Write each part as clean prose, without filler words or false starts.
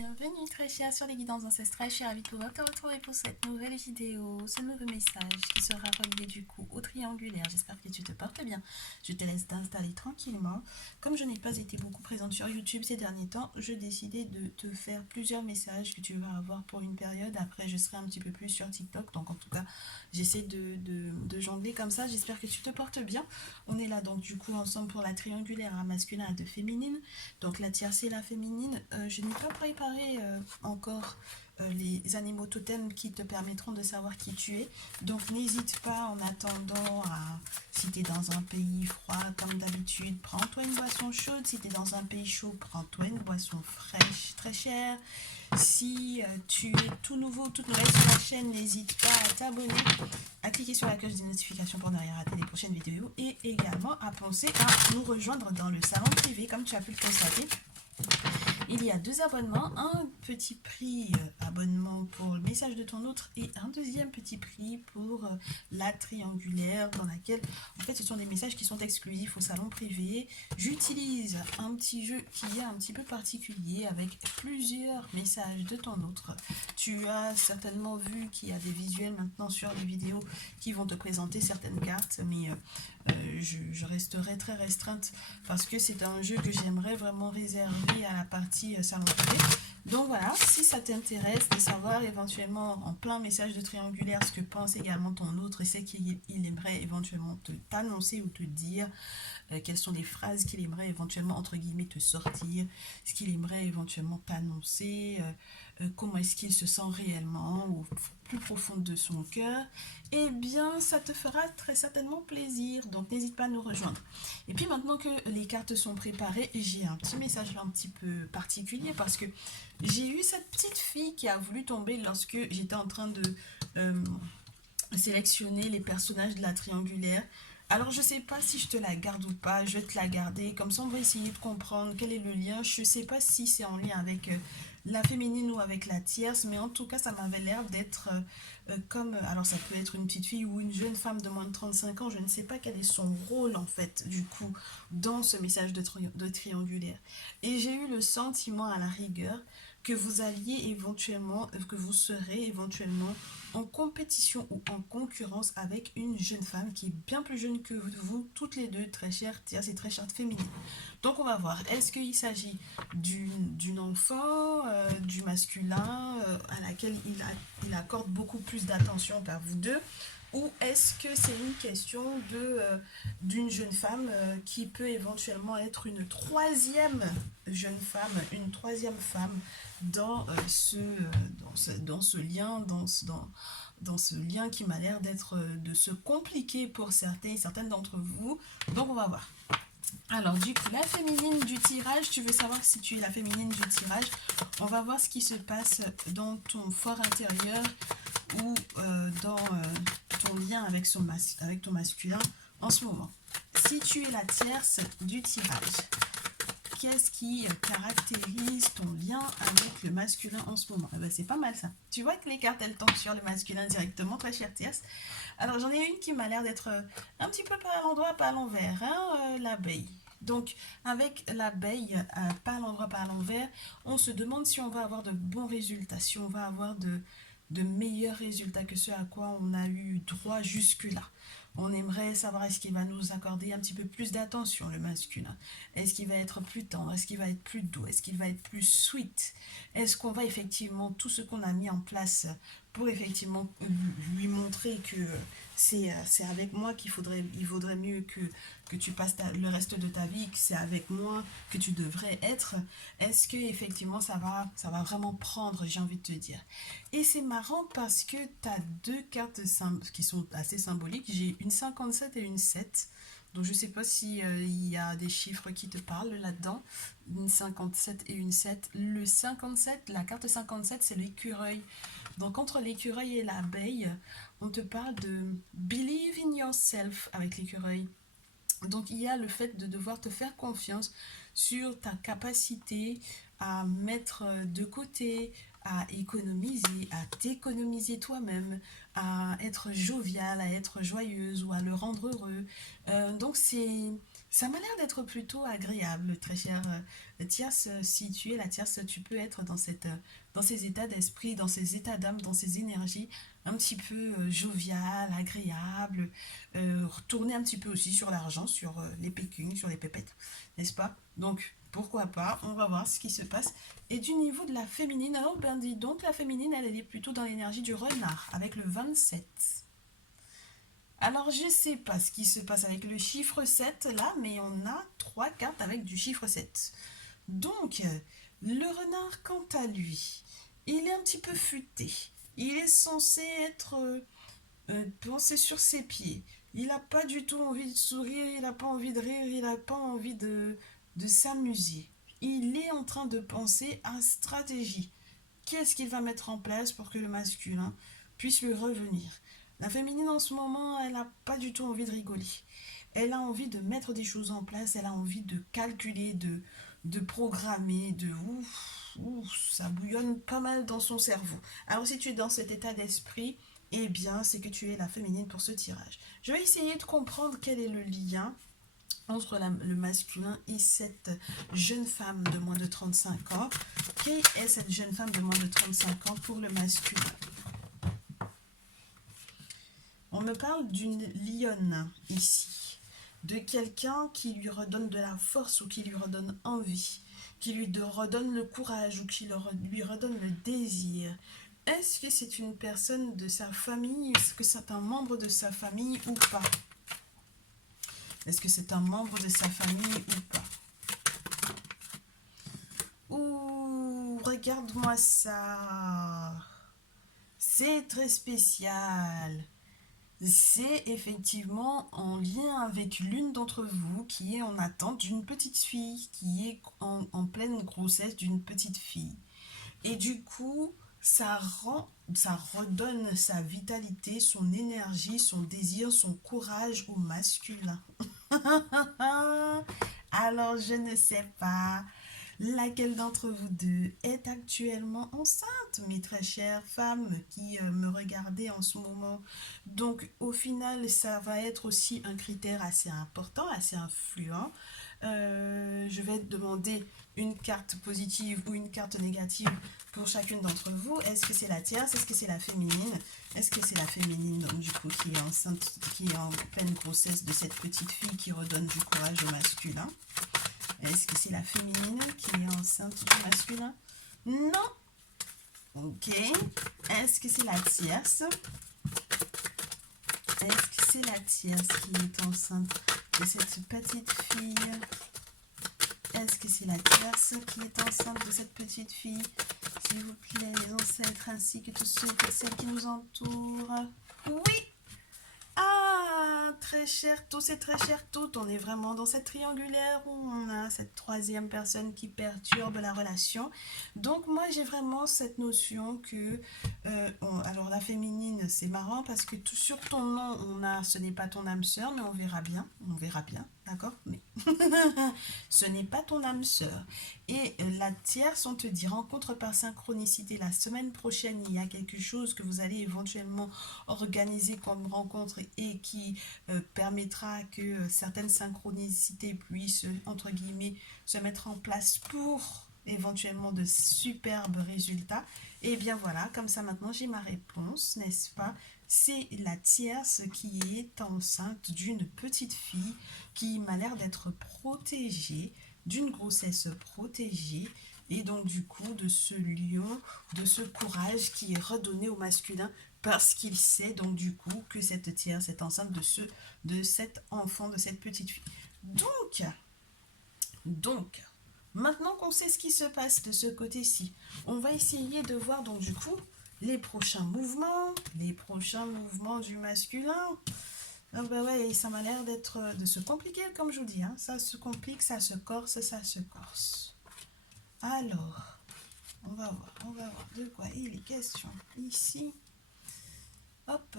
Bienvenue très chers sur les guidances ancestrales, je suis ravie de pouvoir te retrouver pour cette nouvelle vidéo, ce nouveau message qui sera relié du coup au triangulaire. J'espère que tu te portes bien. Je te laisse t'installer tranquillement. Comme je n'ai pas été beaucoup présente sur YouTube ces derniers temps, je décidais de te faire plusieurs messages que tu vas avoir pour une période. Après, je serai un petit peu plus sur TikTok, donc en tout cas, j'essaie de jongler comme ça. J'espère que tu te portes bien. On est là donc du coup ensemble pour la triangulaire à masculin et de féminine. Donc la tierce et la féminine, je n'ai pas préparé encore les animaux totems qui te permettront de savoir qui tu es. Donc n'hésite pas en attendant si tu es dans un pays froid comme d'habitude, prends-toi une boisson chaude. Si tu es dans un pays chaud, prends-toi une boisson fraîche, très chère. Si tu es tout nouveau, toute nouvelle sur la chaîne, n'hésite pas à t'abonner, à cliquer sur la cloche des notifications pour ne rien rater les prochaines vidéos et également à penser à nous rejoindre dans le salon privé comme tu as pu le constater. Il y a 2 abonnements, un petit prix abonnement pour le message de ton autre et un deuxième petit prix pour la triangulaire dans laquelle en fait ce sont des messages qui sont exclusifs au salon privé. J'utilise un petit jeu qui est un petit peu particulier avec plusieurs messages de ton autre. Tu as certainement vu qu'il y a des visuels maintenant sur les vidéos qui vont te présenter certaines cartes, mais je resterai très restreinte parce que c'est un jeu que j'aimerais vraiment réserver à la partie salon privé. Donc voilà, si ça t'intéresse de savoir éventuellement en plein message de triangulaire ce que pense également ton autre et ce qu'il aimerait éventuellement t'annoncer ou te dire, quelles sont les phrases qu'il aimerait éventuellement entre guillemets te sortir, ce qu'il aimerait éventuellement t'annoncer, comment est-ce qu'il se sent réellement au plus profond de son cœur, eh bien ça te fera très certainement plaisir, donc n'hésite pas à nous rejoindre. Et puis maintenant que les cartes sont préparées, j'ai un petit message un petit peu particulier parce que j'ai eu cette petite fille qui a voulu tomber lorsque j'étais en train de sélectionner les personnages de la triangulaire. Alors je sais pas si je te la garde ou pas, je vais te la garder, comme ça on va essayer de comprendre quel est le lien. Je sais pas si c'est en lien avec la féminine ou avec la tierce, mais en tout cas ça m'avait l'air d'être comme, alors ça peut être une petite fille ou une jeune femme de moins de 35 ans, je ne sais pas quel est son rôle en fait du coup dans ce message de triangulaire. Et j'ai eu le sentiment à la rigueur que vous alliez éventuellement, que vous serez éventuellement en compétition ou en concurrence avec une jeune femme qui est bien plus jeune que vous, toutes les deux, très chères tierces et très chères féminines. Donc on va voir, est-ce qu'il s'agit d'une enfant, du masculin, à laquelle il accorde beaucoup plus d'attention par vous deux, ou est-ce que c'est une question d'une jeune femme qui peut éventuellement être une troisième jeune femme, une troisième femme dans, dans ce lien, dans ce lien qui m'a l'air d'être de se compliquer pour certains et certaines d'entre vous. Donc on va voir. Alors du coup, la féminine du tirage, tu veux savoir si tu es la féminine du tirage, on va voir ce qui se passe dans ton fort intérieur ou dans ton lien avec, avec ton masculin en ce moment. Si tu es la tierce du tirage, qu'est-ce qui caractérise ton lien avec le masculin en ce moment? Eh ben, c'est pas mal ça. Tu vois que les cartes elles tombent sur le masculin directement, très chère tierce. Alors j'en ai une qui m'a l'air d'être un petit peu pas à l'endroit, pas à l'envers, hein, l'abeille. Donc avec l'abeille, pas à l'endroit, pas à l'envers, on se demande si on va avoir de bons résultats, si on va avoir de meilleurs résultats que ceux à quoi on a eu droit jusque-là. On aimerait savoir est-ce qu'il va nous accorder un petit peu plus d'attention, le masculin. Est-ce qu'il va être plus tendre? Est-ce qu'il va être plus doux? Est-ce qu'il va être plus sweet? Est-ce qu'on va effectivement, tout ce qu'on a mis en place pour effectivement lui montrer que c'est avec moi il vaudrait mieux que tu passes le reste de ta vie, que c'est avec moi que tu devrais être. Est-ce que effectivement ça va vraiment prendre, j'ai envie de te dire. Et c'est marrant parce que tu as 2 cartes qui sont assez symboliques. J'ai une 57 et une 7. Donc je ne sais pas si il y a des chiffres qui te parlent là-dedans. Une 57 et une 7. Le 57, la carte 57, c'est l'écureuil. Donc entre l'écureuil et l'abeille, on te parle de believe in yourself avec l'écureuil. Donc il y a le fait de devoir te faire confiance sur ta capacité à mettre de côté, à économiser, à t'économiser toi-même, à être jovial, à être joyeuse ou à le rendre heureux. Donc Ça m'a l'air d'être plutôt agréable, très cher tierce. Si tu es la tierce, tu peux être dans dans ces états d'esprit, dans ces états d'âme, dans ces énergies un petit peu joviales, agréables, retourner un petit peu aussi sur l'argent, sur les pécunes, sur les pépettes, n'est-ce pas? Donc, pourquoi pas, on va voir ce qui se passe. Et du niveau de la féminine, alors ben dis donc, la féminine, elle est plutôt dans l'énergie du renard, avec le 27. Alors, je sais pas ce qui se passe avec le chiffre 7 là, mais on a trois cartes avec du chiffre 7. Donc, le renard, quant à lui, il est un petit peu futé. Il est censé être pensé sur ses pieds. Il n'a pas du tout envie de sourire, il n'a pas envie de rire, il n'a pas envie de s'amuser. Il est en train de penser à stratégie. Qu'est-ce qu'il va mettre en place pour que le masculin puisse lui revenir? La féminine en ce moment, elle n'a pas du tout envie de rigoler. Elle a envie de mettre des choses en place, elle a envie de calculer, de programmer, de ouf, ouf, ça bouillonne pas mal dans son cerveau. Alors si tu es dans cet état d'esprit, eh bien c'est que tu es la féminine pour ce tirage. Je vais essayer de comprendre quel est le lien entre le masculin et cette jeune femme de moins de 35 ans. Qui est cette jeune femme de moins de 35 ans pour le masculin? On me parle d'une lionne ici, de quelqu'un qui lui redonne de la force ou qui lui redonne envie, qui lui redonne le courage ou qui lui redonne le désir. Est-ce que c'est une personne de sa famille? Est-ce que c'est un membre de sa famille ou pas? Est-ce que c'est un membre de sa famille ou pas? Ouh, regarde-moi ça. C'est très spécial. C'est effectivement en lien avec l'une d'entre vous qui est en attente d'une petite fille, qui est en pleine grossesse d'une petite fille. Et du coup, ça redonne sa vitalité, son énergie, son désir, son courage au masculin. Alors, je ne sais pas laquelle d'entre vous deux est actuellement enceinte, mes très chères femmes qui me regardez en ce moment. Donc, au final, ça va être aussi un critère assez important, assez influent. Je vais demander une carte positive ou une carte négative pour chacune d'entre vous. Est-ce que c'est la tierce? Est-ce que c'est la féminine? Est-ce que c'est la féminine, donc du coup, qui est enceinte, qui est en pleine grossesse de cette petite fille qui redonne du courage au masculin? Est-ce que c'est la féminine qui est enceinte du masculin? Non. Ok. Est-ce que c'est la tierce? Est-ce que c'est la tierce qui est enceinte de cette petite fille? Est-ce que c'est la tierce qui est enceinte de cette petite fille? S'il vous plaît, les ancêtres ainsi que tous ceux et celles qui nous entourent. Oui! Ah, très cher tous et très cher toutes, on est vraiment dans cette triangulaire où on a cette troisième personne qui perturbe la relation. Donc moi j'ai vraiment cette notion que, alors la féminine c'est marrant parce que sur ton nom on a ce n'est pas ton âme sœur, mais on verra bien, d'accord? Mais ce n'est pas ton âme sœur. Et la tierce, on te dit rencontre par synchronicité la semaine prochaine, il y a quelque chose que vous allez éventuellement organiser comme rencontre et qui permettra que certaines synchronicités puissent, entre guillemets, se mettre en place pour éventuellement de superbes résultats. Et bien voilà, comme ça maintenant j'ai ma réponse, n'est-ce pas? C'est la tierce qui est enceinte d'une petite fille qui m'a l'air d'être protégée, d'une grossesse protégée, et donc du coup de ce lion, de ce courage qui est redonné au masculin parce qu'il sait donc du coup que cette tierce est enceinte de cet enfant, de cette petite fille. Donc, maintenant qu'on sait ce qui se passe de ce côté-ci, on va essayer de voir donc du coup les prochains mouvements du masculin. Ah bah ouais, ça m'a l'air de se compliquer comme je vous dis, hein. Ça se complique, ça se corse, ça se corse. Alors, on va voir de quoi il est question ici. Hop.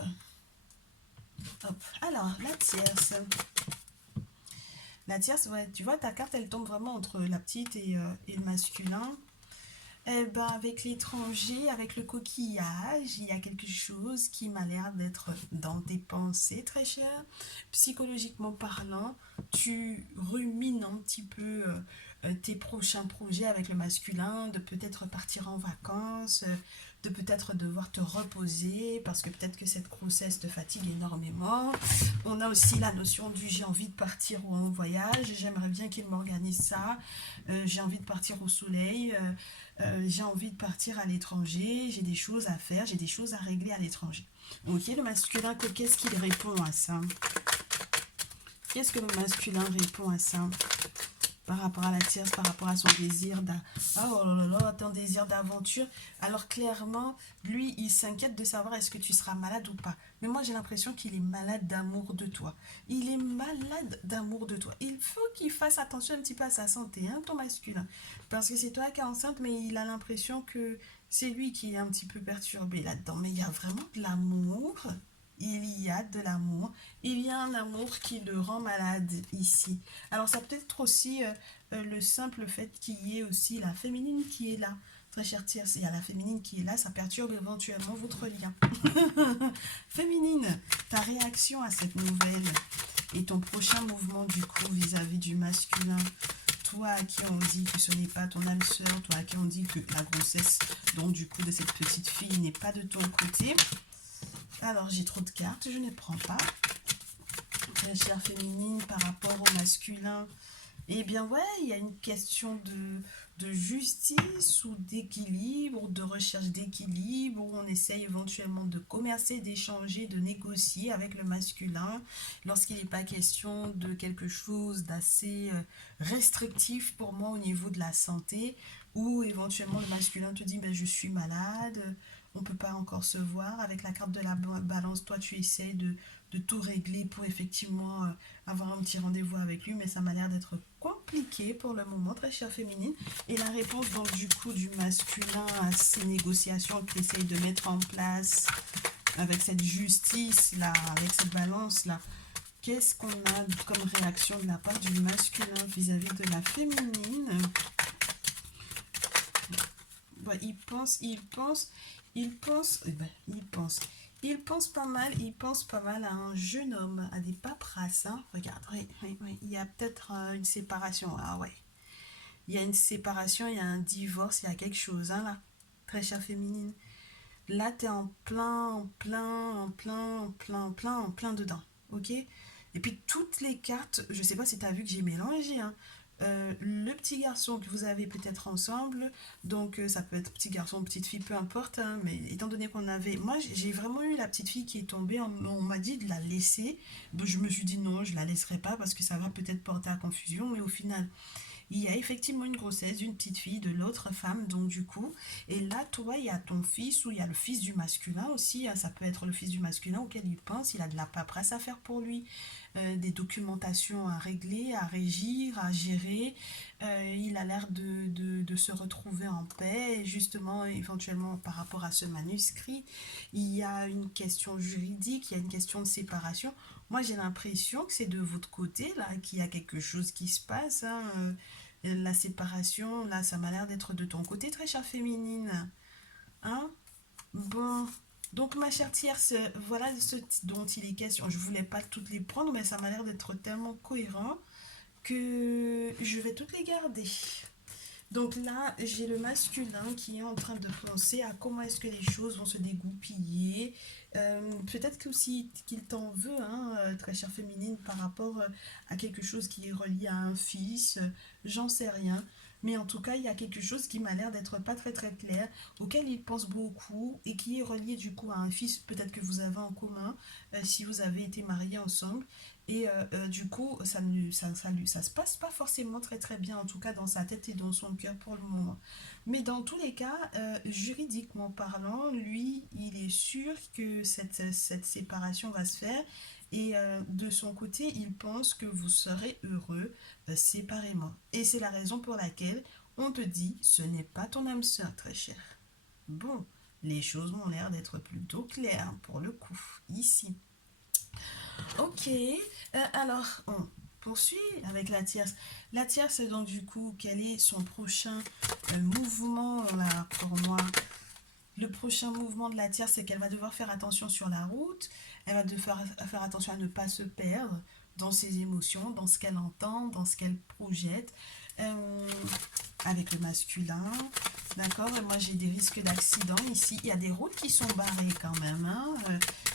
Hop. Alors, la tierce. La tierce, ouais, tu vois, ta carte, elle tombe vraiment entre la petite et le masculin. Eh ben, avec l'étranger, avec le coquillage, il y a quelque chose qui m'a l'air d'être dans tes pensées, très cher. Psychologiquement parlant, tu rumines un petit peu tes prochains projets avec le masculin, de peut-être partir en vacances, de peut-être devoir te reposer, parce que peut-être que cette grossesse te fatigue énormément. On a aussi la notion du j'ai envie de partir en voyage, j'aimerais bien qu'il m'organise ça. J'ai envie de partir au soleil, j'ai envie de partir à l'étranger, j'ai des choses à faire, j'ai des choses à régler à l'étranger. Ok, le masculin, qu'est-ce qu'il répond à ça? Qu'est-ce que le masculin répond à ça? Par rapport à la tierce, par rapport à son désir oh là là, ton désir d'aventure. Alors clairement, lui, il s'inquiète de savoir est-ce que tu seras malade ou pas. Mais moi, j'ai l'impression qu'il est malade d'amour de toi. Il est malade d'amour de toi. Il faut qu'il fasse attention un petit peu à sa santé, hein, ton masculin. Parce que c'est toi qui es enceinte, mais il a l'impression que c'est lui qui est un petit peu perturbé là-dedans. Mais il y a vraiment de l'amour. Il y a de l'amour. Il y a un amour qui le rend malade ici. Alors ça peut être aussi le simple fait qu'il y ait aussi la féminine qui est là. Très cher Thiers, il y a la féminine qui est là, ça perturbe éventuellement votre lien. Féminine, ta réaction à cette nouvelle et ton prochain mouvement du coup vis-à-vis du masculin. Toi à qui on dit que ce n'est pas ton âme sœur, toi à qui on dit que la grossesse donc du coup de cette petite fille n'est pas de ton côté. Alors j'ai trop de cartes, je ne prends pas. La chair féminine par rapport au masculin. Eh bien ouais, il y a une question de justice ou d'équilibre, de recherche d'équilibre, où on essaye éventuellement de commercer, d'échanger, de négocier avec le masculin, lorsqu'il n'est pas question de quelque chose d'assez restrictif pour moi au niveau de la santé, ou éventuellement le masculin te dit ben, je suis malade, on ne peut pas encore se voir. Avec la carte de la balance, toi tu essaies de tout régler pour effectivement avoir un petit rendez-vous avec lui, mais ça m'a l'air d'être compliqué pour le moment, très chère féminine. Et la réponse donc du coup du masculin à ces négociations qu'il essaye de mettre en place avec cette justice là, avec cette balance là, qu'est-ce qu'on a comme réaction de la part du masculin vis-à-vis de la féminine? Bah, il pense pas mal à un jeune homme, à des paperasses, hein. Regarde, oui, oui, oui, il y a peut-être une séparation, ah ouais, il y a une séparation, il y a un divorce, il y a quelque chose, hein, là, très chère féminine. Là, t'es en plein dedans, ok? Et puis toutes les cartes, je sais pas si t'as vu que j'ai mélangé, hein. Le petit garçon que vous avez peut-être ensemble, donc ça peut être petit garçon, petite fille, peu importe, hein, mais étant donné qu'on avait, moi j'ai vraiment eu la petite fille qui est tombée, on m'a dit de la laisser, donc je me suis dit non, je la laisserai pas parce que ça va peut-être porter à confusion, mais au final, il y a effectivement une grossesse d'une petite fille de l'autre femme, donc du coup, et là, toi, il y a ton fils ou il y a le fils du masculin aussi, hein, ça peut être le fils du masculin auquel il pense, il a de la paperasse à faire pour lui, des documentations à régler, à régir, à gérer, il a l'air de se retrouver en paix, et justement, éventuellement par rapport à ce manuscrit, il y a une question juridique, il y a une question de séparation. Moi, j'ai l'impression que c'est de votre côté, là, qu'il y a quelque chose qui se passe, hein, la séparation, là, ça m'a l'air d'être de ton côté, très chère féminine. Hein? Bon. Donc, ma chère tierce, voilà ce dont il est question. Je voulais pas toutes les prendre, mais ça m'a l'air d'être tellement cohérent que je vais toutes les garder. Donc là, j'ai le masculin qui est en train de penser à comment est-ce que les choses vont se dégoupiller. Peut-être que aussi qu'il t'en veut, hein, très chère féminine, par rapport à quelque chose qui est relié à un fils. J'en sais rien. Mais en tout cas, il y a quelque chose qui m'a l'air d'être pas très très clair, auquel il pense beaucoup et qui est relié du coup à un fils peut-être que vous avez en commun si vous avez été mariés ensemble. Et du coup, ça se passe pas forcément très très bien, en tout cas dans sa tête et dans son cœur pour le moment. Mais dans tous les cas, juridiquement parlant, lui, il est sûr que cette séparation va se faire. Et de son côté, il pense que vous serez heureux séparément. Et c'est la raison pour laquelle on te dit, ce n'est pas ton âme sœur, très cher. Bon, les choses ont l'air d'être plutôt claires pour le coup, ici. Ok, alors, poursuit avec la tierce. La tierce, donc du coup, quel est son prochain mouvement là pour moi? Le prochain mouvement de la tierce, c'est qu'elle va devoir faire attention sur la route. Elle va devoir faire attention à ne pas se perdre dans ses émotions, dans ce qu'elle entend, dans ce qu'elle projette. Euh, avec le masculin, d'accord? Et moi, j'ai des risques d'accident ici. Il y a des routes qui sont barrées quand même, hein.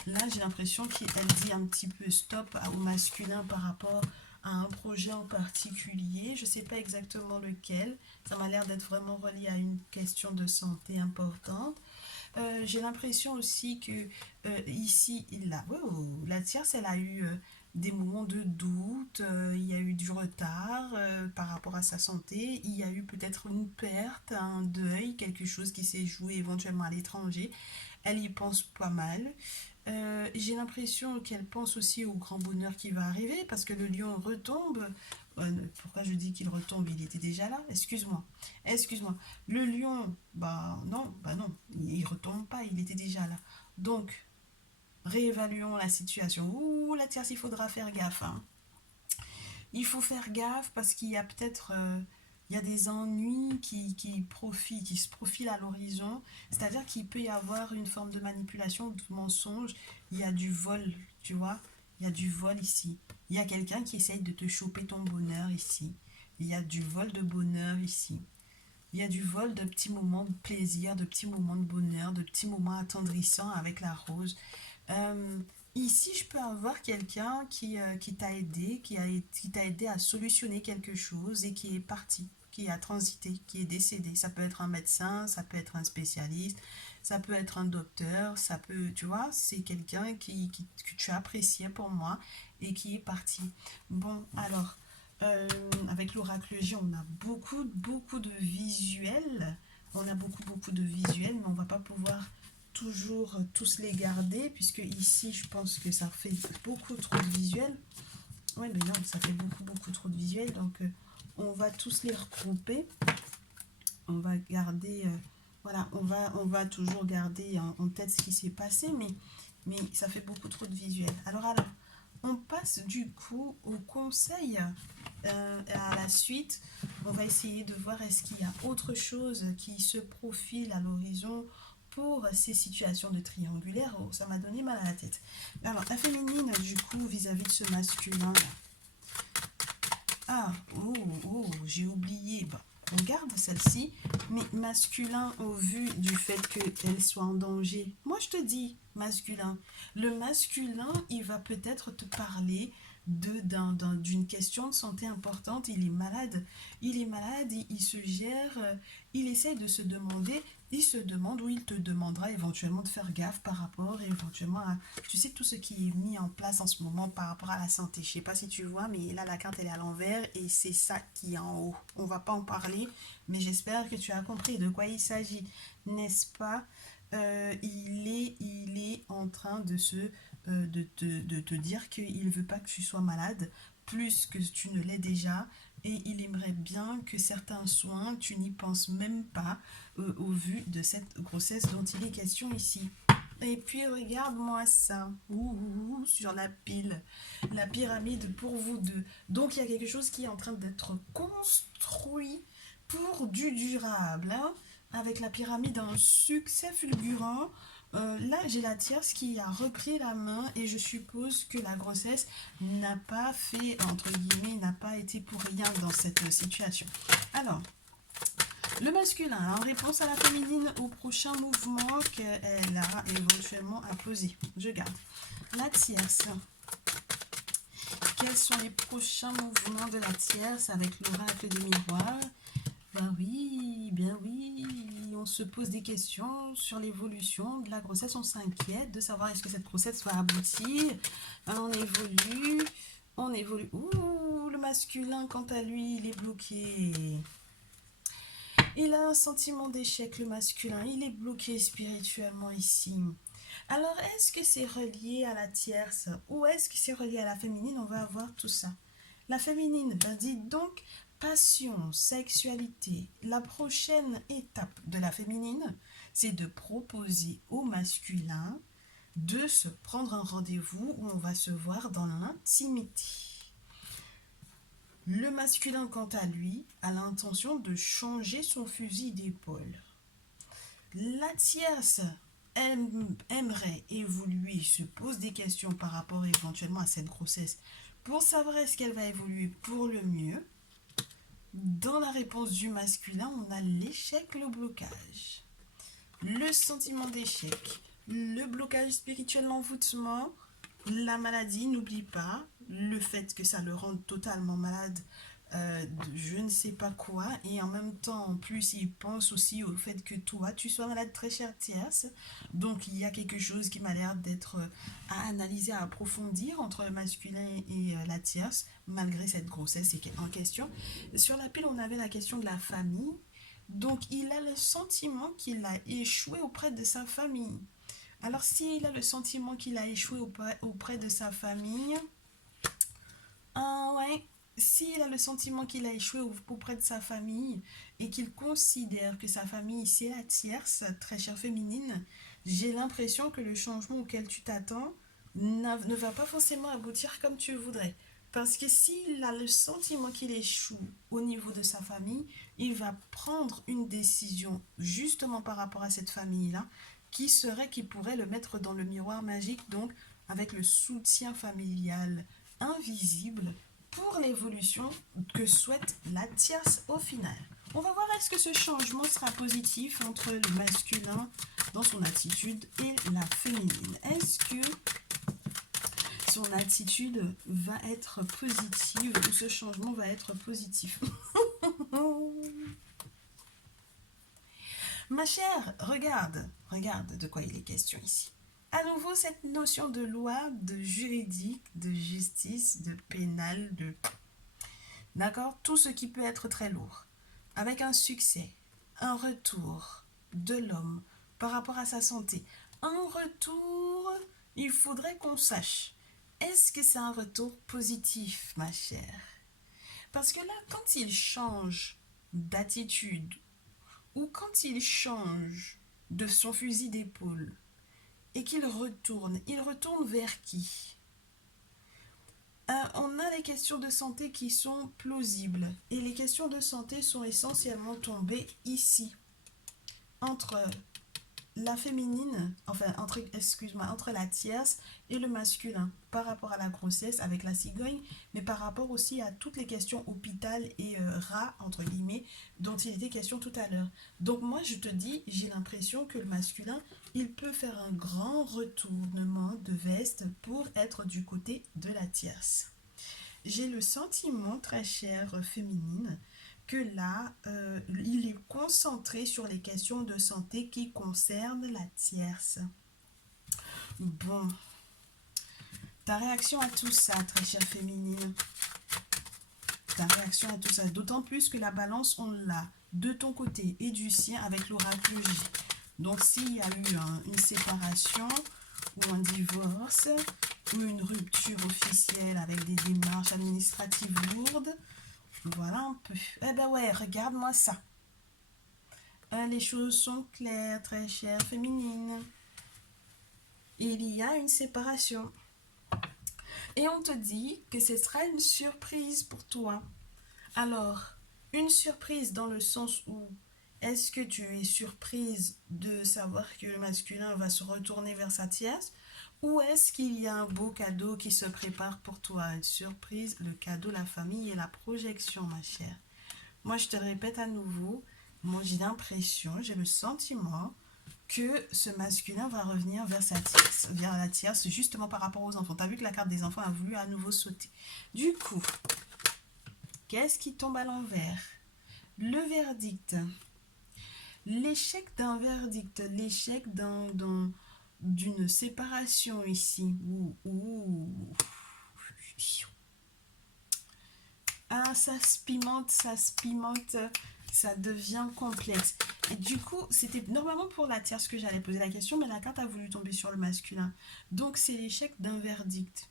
Là, j'ai l'impression qu'elle dit un petit peu stop au masculin par rapport à un projet en particulier. Je ne sais pas exactement lequel. Ça m'a l'air d'être vraiment relié à une question de santé importante. J'ai l'impression aussi que ici, la tierce, elle a eu des moments de doute, il y a eu du retard par rapport à sa santé, il y a eu peut-être une perte, un deuil, quelque chose qui s'est joué éventuellement à l'étranger. Elle y pense pas mal. J'ai l'impression qu'elle pense aussi au grand bonheur qui va arriver parce que le lion retombe. Pourquoi je dis qu'il retombe? Il était déjà là. Excuse-moi. Excuse-moi. Le lion, bah non, il retombe pas, il était déjà là. Donc, réévaluons la situation. Ouh, la tierce, il faudra faire gaffe, hein. Il faut faire gaffe parce qu'il y a peut-être il y a des ennuis qui se profilent à l'horizon. C'est-à-dire qu'il peut y avoir une forme de manipulation, de mensonge. Il y a du vol, tu vois. Il y a du vol ici. Il y a quelqu'un qui essaye de te choper ton bonheur ici. Il y a du vol de bonheur ici. Il y a du vol de petits moments de plaisir, de petits moments de bonheur, de petits moments attendrissants avec la rose. Euh, Ici, je peux avoir quelqu'un qui t'a aidé, qui t'a aidé à solutionner quelque chose et qui est parti, qui a transité, qui est décédé. Ça peut être un médecin, ça peut être un spécialiste, ça peut être un docteur, ça peut, tu vois, c'est quelqu'un que tu appréciais pour moi et qui est parti. Bon, alors, avec l'oracle J, on a beaucoup de visuels. On a beaucoup de visuels, mais on va pas pouvoir toujours tous les garder, puisque ici, je pense que ça fait beaucoup trop de visuels. Oui, mais non, ça fait beaucoup trop de visuels, donc on va tous les regrouper. On va garder, voilà, on va toujours garder en tête ce qui s'est passé, mais ça fait beaucoup trop de visuels. Alors, on passe du coup au conseil. À la suite, on va essayer de voir est-ce qu'il y a autre chose qui se profile à l'horizon pour ces situations de triangulaire. Oh, ça m'a donné mal à la tête. Alors, la féminine, du coup, vis-à-vis de ce masculin. Ah, j'ai oublié. Bah, on garde celle-ci, mais masculin au vu du fait qu'elle soit en danger. Moi, je te dis, masculin. Le masculin, il va peut-être te parler d'une question de santé importante. Il est malade. Il se gère. Il essaie de se demander. Il se demande ou il te demandera éventuellement de faire gaffe par rapport éventuellement à, tu sais, tout ce qui est mis en place en ce moment par rapport à la santé. Je sais pas si tu vois, mais là, la carte, elle est à l'envers et c'est ça qui est en haut. On va pas en parler, mais j'espère que tu as compris de quoi il s'agit, n'est-ce pas? Il est en train de te dire qu'il ne veut pas que tu sois malade plus que tu ne l'es déjà et il aimerait bien que certains soins, tu n'y penses même pas au vu de cette grossesse dont il est question ici. Et puis regarde-moi ça, sur la pile, la pyramide pour vous deux. Donc il y a quelque chose qui est en train d'être construit pour du durable, hein, avec la pyramide un succès fulgurant. Là, j'ai la tierce qui a repris la main et je suppose que la grossesse n'a pas fait, entre guillemets, n'a pas été pour rien dans cette situation. Alors, le masculin, en réponse à la féminine au prochain mouvement qu'elle a éventuellement à poser. Je garde. La tierce. Quels sont les prochains mouvements de la tierce avec l'oracle des miroirs? Bien oui, on se pose des questions sur l'évolution de la grossesse, on s'inquiète de savoir est-ce que cette grossesse va aboutir. On évolue. Ouh, le masculin, quant à lui, il est bloqué. Il a un sentiment d'échec, le masculin, il est bloqué spirituellement ici. Alors, est-ce que c'est relié à la tierce ou est-ce que c'est relié à la féminine? On va voir tout ça. La féminine, ben dit donc passion, sexualité. La prochaine étape de la féminine, c'est de proposer au masculin de se prendre un rendez-vous où on va se voir dans l'intimité. Le masculin, quant à lui, a l'intention de changer son fusil d'épaule. La tierce aimerait évoluer, se pose des questions par rapport éventuellement à cette grossesse pour savoir est-ce qu'elle va évoluer pour le mieux. Dans la réponse du masculin, on a l'échec, le blocage. Le sentiment d'échec, le blocage spirituel, l'envoûtement, la maladie, n'oublie pas, le fait que ça le rende totalement malade, je ne sais pas quoi, et en même temps, en plus, il pense aussi au fait que toi, tu sois malade, très chère tierce. Donc, il y a quelque chose qui m'a l'air d'être à analyser, à approfondir entre le masculin et la tierce, malgré cette grossesse en question. Sur la pile, on avait la question de la famille. Donc, il a le sentiment qu'il a échoué auprès de sa famille. Alors, s'il a le sentiment qu'il a échoué auprès de sa famille, ouais, s'il a le sentiment qu'il a échoué auprès de sa famille et qu'il considère que sa famille, c'est la tierce, très chère féminine, j'ai l'impression que le changement auquel tu t'attends ne va pas forcément aboutir comme tu voudrais. Parce que s'il a le sentiment qu'il échoue au niveau de sa famille, il va prendre une décision justement par rapport à cette famille-là qui pourrait le mettre dans le miroir magique, donc avec le soutien familial invisible pour l'évolution que souhaite la tierce au final. On va voir est-ce que ce changement sera positif entre le masculin dans son attitude et la féminine. Est-ce que son attitude va être positive ou ce changement va être positif? Ma chère, regarde de quoi il est question ici. À nouveau, cette notion de loi, de juridique, de justice, de pénal, de... D'accord? Tout ce qui peut être très lourd. Avec un succès, un retour de l'homme par rapport à sa santé. Un retour, il faudrait qu'on sache. Est-ce que c'est un retour positif, ma chère? Parce que là, quand il change d'attitude ou quand il change de son fusil d'épaule et qu'il retourne, il retourne vers qui? On a les questions de santé qui sont plausibles et les questions de santé sont essentiellement tombées ici, entre la féminine, entre la tierce et le masculin, par rapport à la grossesse avec la cigogne, mais par rapport aussi à toutes les questions hôpital et rat, entre guillemets, dont il était question tout à l'heure. Donc moi, je te dis, j'ai l'impression que le masculin, il peut faire un grand retournement de veste pour être du côté de la tierce. J'ai le sentiment, très chère féminine, que là, il est concentré sur les questions de santé qui concernent la tierce. Bon, ta réaction à tout ça, très chère féminine, ta réaction à tout ça, d'autant plus que la balance, on l'a de ton côté et du sien avec l'oracle J. Donc, s'il y a eu une séparation ou un divorce ou une rupture officielle avec des démarches administratives lourdes, voilà un peu. Eh ben ouais, regarde-moi ça. Les choses sont claires, très chère féminine. Il y a une séparation. Et on te dit que ce sera une surprise pour toi. Alors, une surprise dans le sens où est-ce que tu es surprise de savoir que le masculin va se retourner vers sa tierce ou est-ce qu'il y a un beau cadeau qui se prépare pour toi? Une surprise, le cadeau, la famille et la projection, ma chère. Moi, je te répète à nouveau, moi j'ai l'impression, j'ai le sentiment que ce masculin va revenir vers la tierce, justement par rapport aux enfants. Tu as vu que la carte des enfants a voulu à nouveau sauter. Du coup, qu'est-ce qui tombe à l'envers? Le verdict. L'échec d'un verdict, l'échec d'une séparation ici. Ah, ça se pimente, ça devient complexe. Et du coup, c'était normalement pour la tierce que j'allais poser la question, mais la carte a voulu tomber sur le masculin. Donc, c'est l'échec d'un verdict.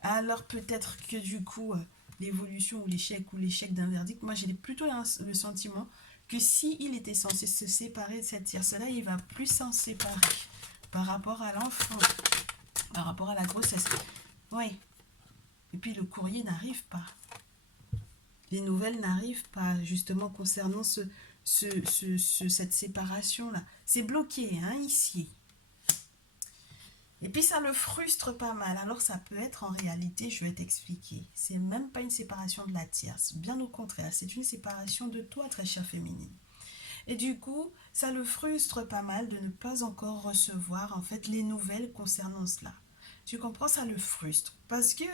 Alors, peut-être que du coup, l'évolution ou l'échec d'un verdict, moi, j'ai plutôt le sentiment que s'il était censé se séparer de cette tierce-là, il va plus s'en séparer par rapport à l'enfant, par rapport à la grossesse. Oui. Et puis, le courrier n'arrive pas. Les nouvelles n'arrivent pas, justement, concernant cette séparation-là. C'est bloqué, hein, ici. Et puis ça le frustre pas mal. Alors ça peut être en réalité, je vais t'expliquer, c'est même pas une séparation de la tierce. Bien au contraire, c'est une séparation de toi, très chère féminine. Et du coup, ça le frustre pas mal de ne pas encore recevoir en fait les nouvelles concernant cela. Tu comprends, ça le frustre. Parce que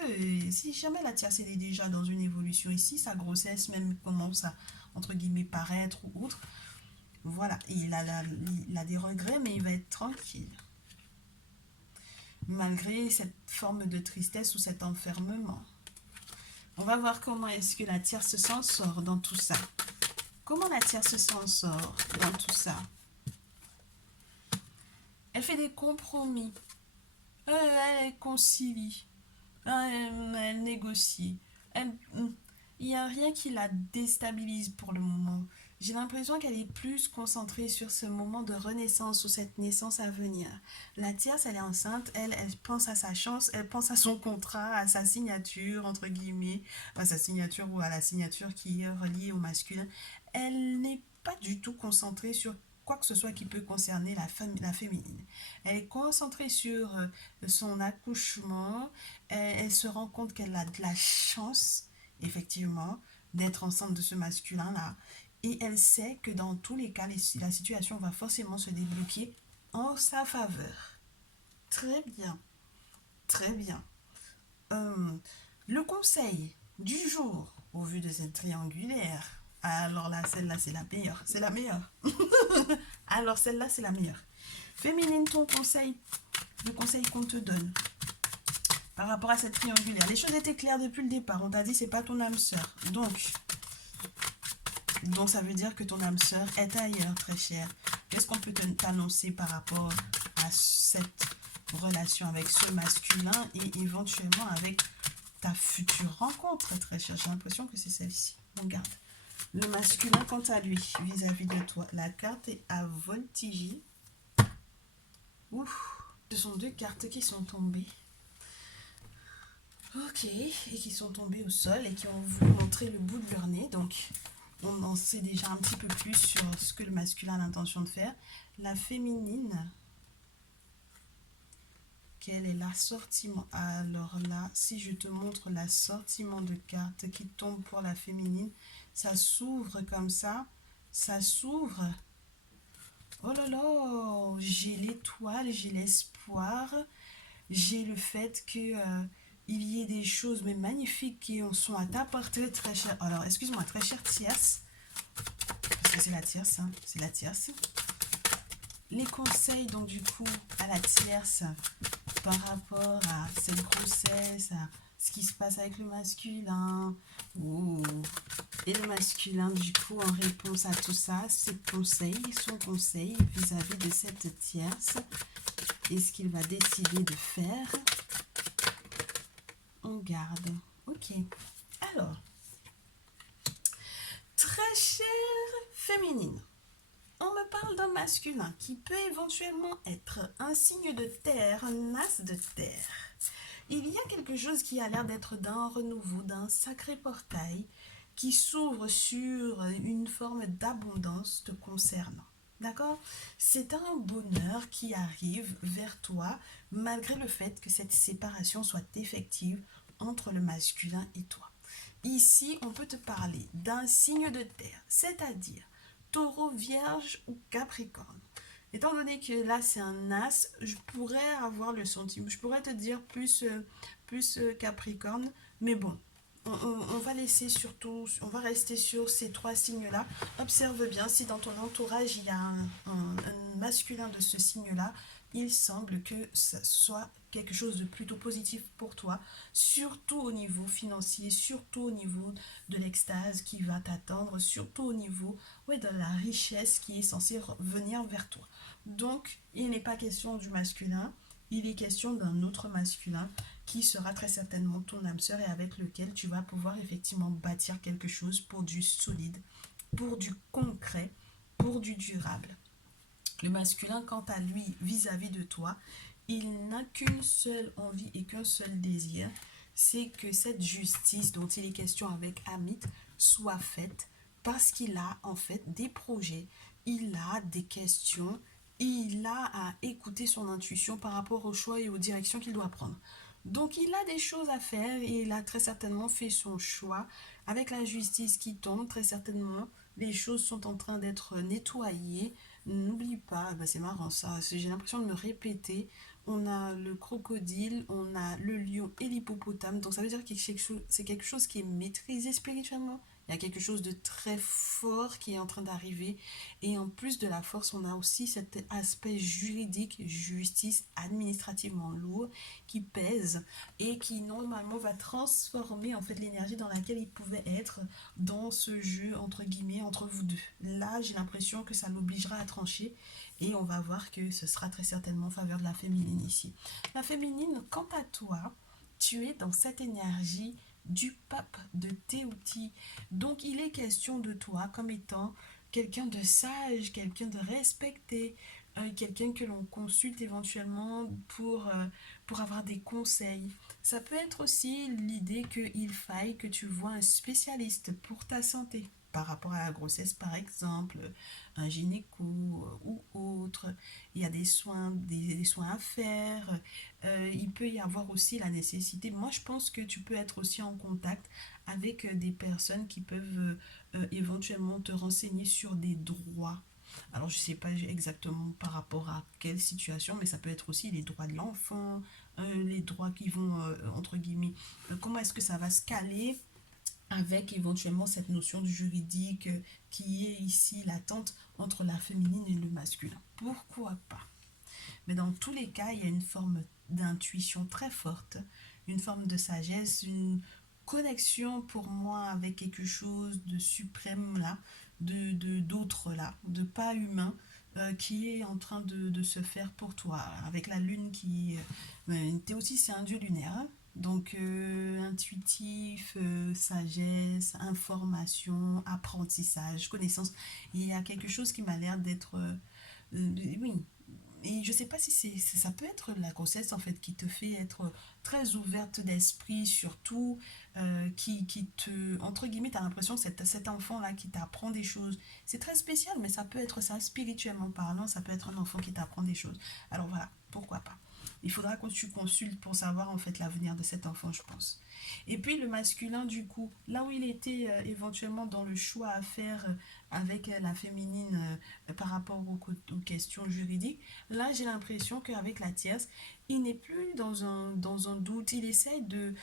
si jamais la tierce elle est déjà dans une évolution ici, sa grossesse même commence à, entre guillemets, paraître ou autre, voilà, il a des regrets, mais il va être tranquille malgré cette forme de tristesse ou cet enfermement. On va voir comment est-ce que la tierce s'en sort dans tout ça. Comment la tierce s'en sort dans tout ça? Elle fait des compromis. Elle concilie. Elle négocie. Il n'y a rien qui la déstabilise pour le moment. J'ai l'impression qu'elle est plus concentrée sur ce moment de renaissance ou cette naissance à venir. La tierce, elle est enceinte, elle pense à sa chance, elle pense à son contrat, à sa signature, entre guillemets, à sa signature ou à la signature qui est reliée au masculin. Elle n'est pas du tout concentrée sur quoi que ce soit qui peut concerner la féminine. Elle est concentrée sur son accouchement, elle se rend compte qu'elle a de la chance, effectivement, d'être enceinte de ce masculin-là. Et elle sait que dans tous les cas, la situation va forcément se débloquer en sa faveur. Très bien, très bien. Le conseil du jour, au vu de cette triangulaire, alors là, celle-là, c'est la meilleure. C'est la meilleure. Alors celle-là, c'est la meilleure. Féminine, ton conseil, le conseil qu'on te donne par rapport à cette triangulaire. Les choses étaient claires depuis le départ. On t'a dit, c'est pas ton âme sœur. Donc, ça veut dire que ton âme sœur est ailleurs, très chère. Qu'est-ce qu'on peut t'annoncer par rapport à cette relation avec ce masculin et éventuellement avec ta future rencontre, très chère? J'ai l'impression que c'est celle-ci. On garde. Le masculin, quant à lui, vis-à-vis de toi, la carte est à voltiger. Ouf, ce sont deux cartes qui sont tombées. Ok, et qui sont tombées au sol et qui ont voulu montrer le bout de leur nez. Donc, on en sait déjà un petit peu plus sur ce que le masculin a l'intention de faire. La féminine, quel est l'assortiment? Alors là, si je te montre l'assortiment de cartes qui tombe pour la féminine, ça s'ouvre comme ça. Ça s'ouvre. Oh là là, j'ai l'étoile, j'ai l'espoir, j'ai le fait que il y ait des choses mais magnifiques qui sont à ta portée, très chère. Alors, excuse-moi, très chère tierce, parce que c'est la tierce, hein, c'est la tierce. Les conseils, donc, du coup, à la tierce par rapport à cette grossesse, à ce qui se passe avec le masculin. Oh. Et le masculin, du coup, en réponse à tout ça, ses conseils, son conseil vis-à-vis de cette tierce et ce qu'il va décider de faire. On garde. Ok. Alors, très chère féminine, on me parle d'un masculin qui peut éventuellement être un signe de terre, un as de terre. Il y a quelque chose qui a l'air d'être d'un renouveau, d'un sacré portail qui s'ouvre sur une forme d'abondance te concernant. D'accord? C'est un bonheur qui arrive vers toi malgré le fait que cette séparation soit effective entre le masculin et toi. Ici, on peut te parler d'un signe de terre, c'est-à-dire Taureau, Vierge ou Capricorne. Étant donné que là c'est un as, je pourrais avoir le sentiment, je pourrais te dire plus Capricorne, mais bon, on va laisser surtout, on va rester sur ces trois signes-là. Observe bien si dans ton entourage il y a un masculin de ce signe-là, il semble que ce soit quelque chose de plutôt positif pour toi, surtout au niveau financier, surtout au niveau de l'extase qui va t'attendre, surtout au niveau de la richesse qui est censée venir vers toi. Donc, il n'est pas question du masculin, il est question d'un autre masculin qui sera très certainement ton âme sœur et avec lequel tu vas pouvoir effectivement bâtir quelque chose pour du solide, pour du concret, pour du durable. Le masculin, quant à lui, vis-à-vis de toi, il n'a qu'une seule envie et qu'un seul désir, c'est que cette justice dont il est question avec Amit soit faite parce qu'il a en fait des projets, il a des questions, il a à écouter son intuition par rapport aux choix et aux directions qu'il doit prendre. Donc il a des choses à faire et il a très certainement fait son choix. Avec la justice qui tombe, très certainement, les choses sont en train d'être nettoyées. N'oublie pas, bah c'est marrant ça, j'ai l'impression de me répéter. On a le crocodile, on a le lion et l'hippopotame. Donc ça veut dire que c'est quelque chose qui est maîtrisé spirituellement. Il y a quelque chose de très fort qui est en train d'arriver. Et en plus de la force, on a aussi cet aspect juridique, justice administrativement lourd qui pèse et qui normalement va transformer en fait l'énergie dans laquelle il pouvait être dans ce jeu entre guillemets entre vous deux. Là, j'ai l'impression que ça l'obligera à trancher et on va voir que ce sera très certainement en faveur de la féminine ici. La féminine, quant à toi, tu es dans cette énergie du pape de Théouti. Donc il est question de toi comme étant quelqu'un de sage, quelqu'un de respecté, quelqu'un que l'on consulte éventuellement pour avoir des conseils. Ça peut être aussi l'idée qu'il faille que tu vois un spécialiste pour ta santé par rapport à la grossesse par exemple, un gynéco ou autre. Il y a des soins à faire. Il peut y avoir aussi la nécessité. Moi, je pense que tu peux être aussi en contact avec des personnes qui peuvent éventuellement te renseigner sur des droits. Alors, je ne sais pas exactement par rapport à quelle situation, mais ça peut être aussi les droits de l'enfant, les droits qui vont, entre guillemets, comment est-ce que ça va se caler avec éventuellement cette notion du juridique qui est ici latente entre la féminine et le masculin. Pourquoi pas? Mais dans tous les cas, il y a une forme d'intuition très forte, une forme de sagesse, une connexion pour moi avec quelque chose de suprême là, d'autre là, de pas humain, qui est en train de se faire pour toi, avec la lune qui... t'es aussi, c'est un dieu lunaire, hein. Donc, intuitif, sagesse, information, apprentissage, connaissance. Il y a quelque chose qui m'a l'air d'être... oui, et je sais pas si ça peut être la grossesse en fait qui te fait être très ouverte d'esprit surtout, qui te, entre guillemets, tu as l'impression que cet enfant-là qui t'apprend des choses, c'est très spécial, mais ça peut être ça spirituellement parlant, ça peut être un enfant qui t'apprend des choses. Alors voilà, pourquoi pas. Il faudra que tu consultes pour savoir en fait l'avenir de cet enfant, je pense. Et puis le masculin, du coup, là où il était éventuellement dans le choix à faire avec la féminine par rapport aux questions juridiques, là j'ai l'impression qu'avec la tierce, il n'est plus dans un doute, il essaie de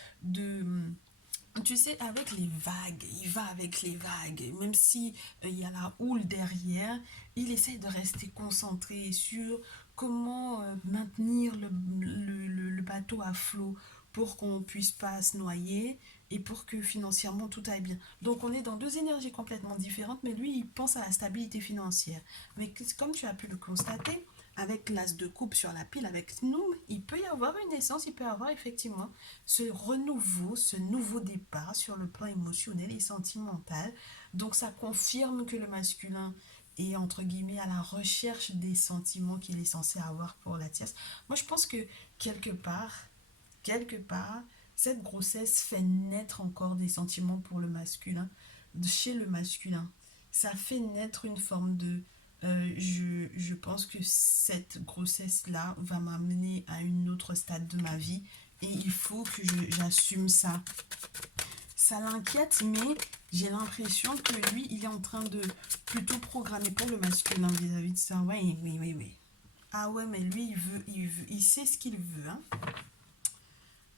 tu sais, avec les vagues, il va avec les vagues, même si il y a la houle derrière, il essaie de rester concentré sur comment maintenir le bateau à flot pour qu'on puisse pas se noyer et pour que financièrement tout aille bien. Donc on est dans deux énergies complètement différentes, mais lui il pense à la stabilité financière. Mais comme tu as pu le constater, avec l'as de coupe sur la pile, avec nous, il peut y avoir une naissance, il peut y avoir effectivement ce renouveau, ce nouveau départ sur le plan émotionnel et sentimental. Donc ça confirme que le masculin est entre guillemets à la recherche des sentiments qu'il est censé avoir pour la tierce. Moi je pense que quelque part, quelque part, cette grossesse fait naître encore des sentiments pour le masculin, chez le masculin. Ça fait naître une forme de... je pense que cette grossesse-là va m'amener à une autre stade de ma vie et il faut que j'assume ça. Ça l'inquiète, mais j'ai l'impression que lui, il est en train de plutôt programmer pour le masculin vis-à-vis de ça. Oui, oui, oui, oui. Ah ouais, mais lui, il sait ce qu'il veut, hein.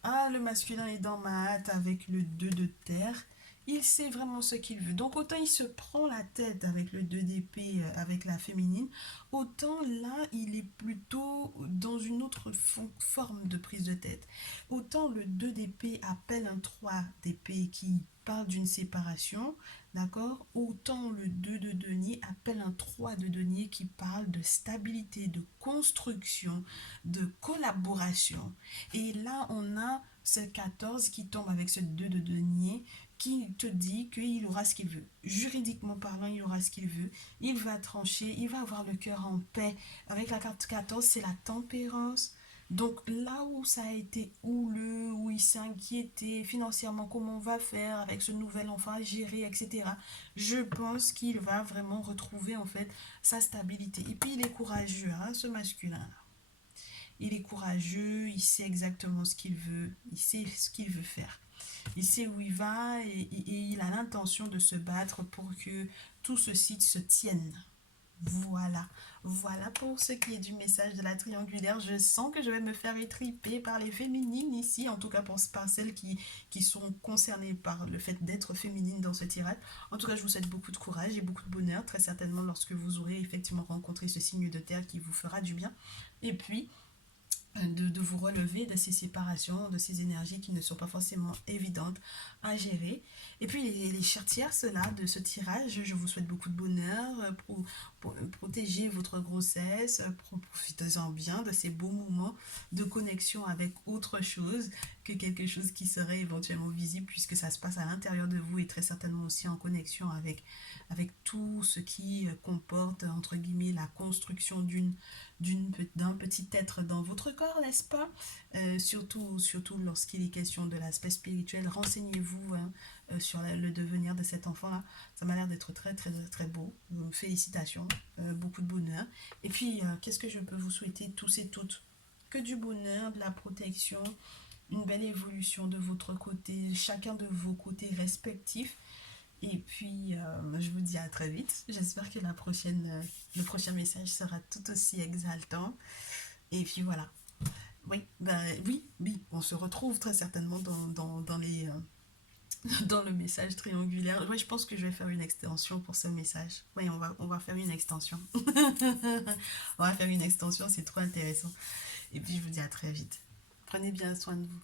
Ah, le masculin est dans ma hâte avec le 2 de terre. Il sait vraiment ce qu'il veut. Donc autant il se prend la tête avec le 2 d'épée, avec la féminine, autant là, il est plutôt dans une autre forme de prise de tête. Autant le 2 d'épée appelle un 3 d'épée qui parle d'une séparation, d'accord? Autant le 2 de denier appelle un 3 de denier qui parle de stabilité, de construction, de collaboration. Et là, on a ce 14 qui tombe avec ce 2 de denier qui te dit qu'il aura ce qu'il veut. Juridiquement parlant, il aura ce qu'il veut. Il va trancher, il va avoir le cœur en paix. Avec la carte 14, c'est la tempérance. Donc là où ça a été houleux, où il s'est inquiété financièrement, comment on va faire avec ce nouvel enfant à gérer, etc. Je pense qu'il va vraiment retrouver en fait sa stabilité. Et puis il est courageux, hein, ce masculin. Il est courageux, il sait exactement ce qu'il veut, il sait ce qu'il veut faire. Il sait où il va et il a l'intention de se battre pour que tout ceci se tienne. Voilà, voilà pour ce qui est du message de la triangulaire. Je sens que je vais me faire étriper par les féminines ici, en tout cas par celles qui sont concernées par le fait d'être féminine dans ce tirage. En tout cas, je vous souhaite beaucoup de courage et beaucoup de bonheur, très certainement lorsque vous aurez effectivement rencontré ce signe de terre qui vous fera du bien. Et puis, de vous relever de ces séparations, de ces énergies qui ne sont pas forcément évidentes à gérer. Et puis les chers tierces là de ce tirage, je vous souhaite beaucoup de bonheur pour protéger votre grossesse, profitez-en bien de ces beaux moments de connexion avec autre chose que quelque chose qui serait éventuellement visible puisque ça se passe à l'intérieur de vous et très certainement aussi en connexion avec tout ce qui comporte entre guillemets la construction d'un petit être dans votre corps, n'est-ce pas? Surtout lorsqu'il est question de l'aspect spirituel, renseignez-vous hein, sur le devenir de cet enfant-là. Ça m'a l'air d'être très très très beau. Félicitations, beaucoup de bonheur. Et puis, qu'est-ce que je peux vous souhaiter tous et toutes? Que du bonheur, de la protection, une belle évolution de votre côté, chacun de vos côtés respectifs. Et puis, je vous dis à très vite. J'espère que le prochain message sera tout aussi exaltant. Et puis voilà. Oui, ben, oui, on se retrouve très certainement dans le message triangulaire. Oui, je pense que je vais faire une extension pour ce message. Oui, on va faire une extension. On va faire une extension, c'est trop intéressant. Et puis, je vous dis à très vite. Prenez bien soin de vous.